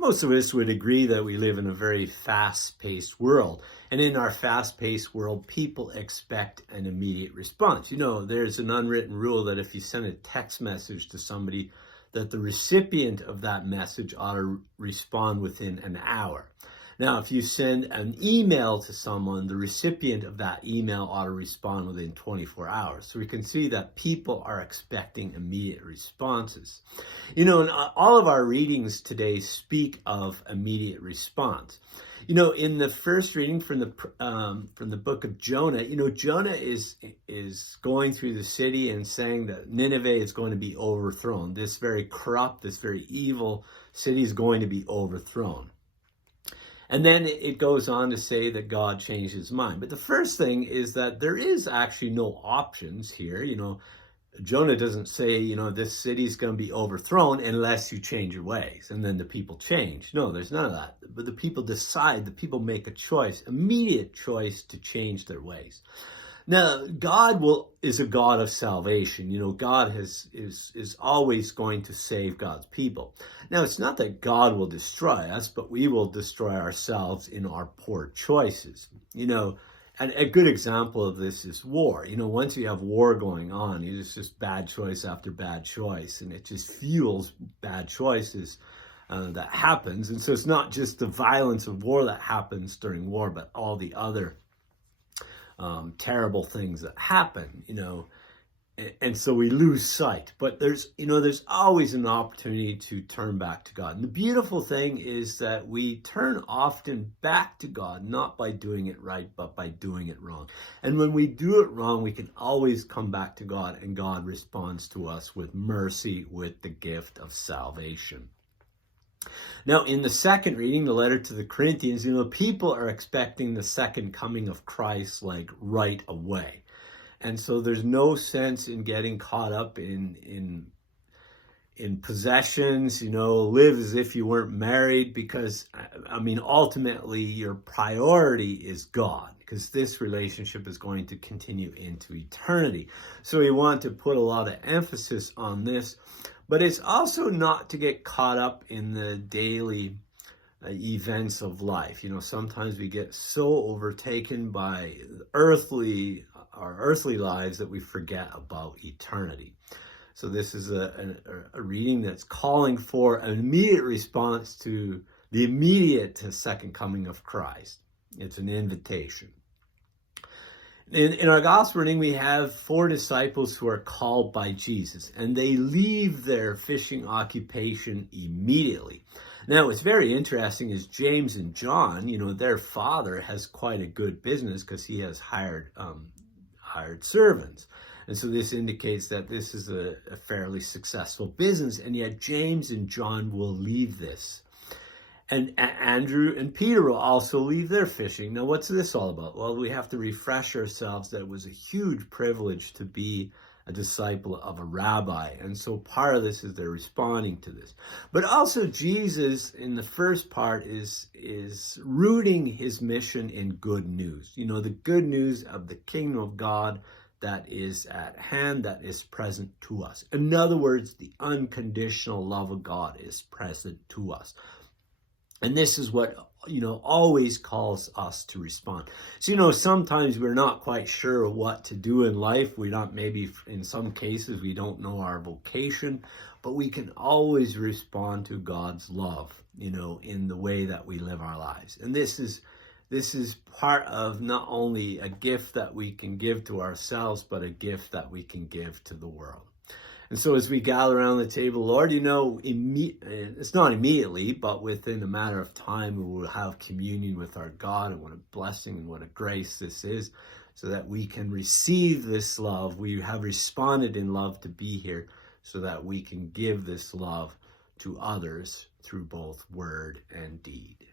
Most of us would agree that we live in a very fast-paced world. And in our fast-paced world, people expect an immediate response. You know, there's an unwritten rule that if you send a text message to somebody, that the recipient of that message ought to respond within an hour. Now, if you send an email to someone, the recipient of that email ought to respond within 24 hours. So we can see that people are expecting immediate responses. You know, and all of our readings today speak of immediate response. You know, in the first reading from the book of Jonah, you know, Jonah is going through the city and saying that Nineveh is going to be overthrown. This very corrupt, this very evil city is going to be overthrown. And then it goes on to say that God changed his mind. But the first thing is that there is actually no options here. You know, Jonah doesn't say, you know, this city is going to be overthrown unless you change your ways. And then the people change. No, there's none of that. But the people decide, the people make a choice, immediate choice to change their ways. Now, God is a God of salvation. You know, God is always going to save God's people. Now, it's not that God will destroy us, but we will destroy ourselves in our poor choices. You know, and a good example of this is war. You know, once you have war going on, it's just bad choice after bad choice, and it just fuels bad choices that happens. And so it's not just the violence of war that happens during war, but all the other terrible things that happen, you know, and so we lose sight. But there's always an opportunity to turn back to God. And the beautiful thing is that we turn often back to God, not by doing it right, but by doing it wrong. And when we do it wrong, we can always come back to God, and God responds to us with mercy, with the gift of salvation. Now, in the second reading, the letter to the Corinthians, you know, people are expecting the second coming of Christ like right away. And so there's no sense in getting caught up in possessions, you know, live as if you weren't married, because, I mean, ultimately your priority is God, because this relationship is going to continue into eternity. So we want to put a lot of emphasis on this. But it's also not to get caught up in the daily events of life. You know, sometimes we get so overtaken by our earthly lives that we forget about eternity. So this is a reading that's calling for an immediate response to the immediate second coming of Christ. It's an invitation. In our gospel reading, we have 4 disciples who are called by Jesus, and they leave their fishing occupation immediately. Now, what's very interesting is James and John, you know, their father has quite a good business because he has hired servants. And so this indicates that this is a fairly successful business, and yet James and John will leave this. And Andrew and Peter will also leave their fishing. Now, what's this all about? Well, we have to refresh ourselves that it was a huge privilege to be a disciple of a rabbi. And so part of this is they're responding to this. But also Jesus, in the first part, is rooting his mission in good news. You know, the good news of the kingdom of God that is at hand, that is present to us. In other words, the unconditional love of God is present to us. And this is what, you know, always calls us to respond. So, you know, sometimes we're not quite sure what to do in life. We're not, maybe in some cases, we don't know our vocation, but we can always respond to God's love, you know, in the way that we live our lives. And this is part of not only a gift that we can give to ourselves, but a gift that we can give to the world. And so as we gather around the table, Lord, you know, it's not immediately, but within a matter of time, we will have communion with our God, and what a blessing and what a grace this is, so that we can receive this love. We have responded in love to be here, so that we can give this love to others through both word and deed.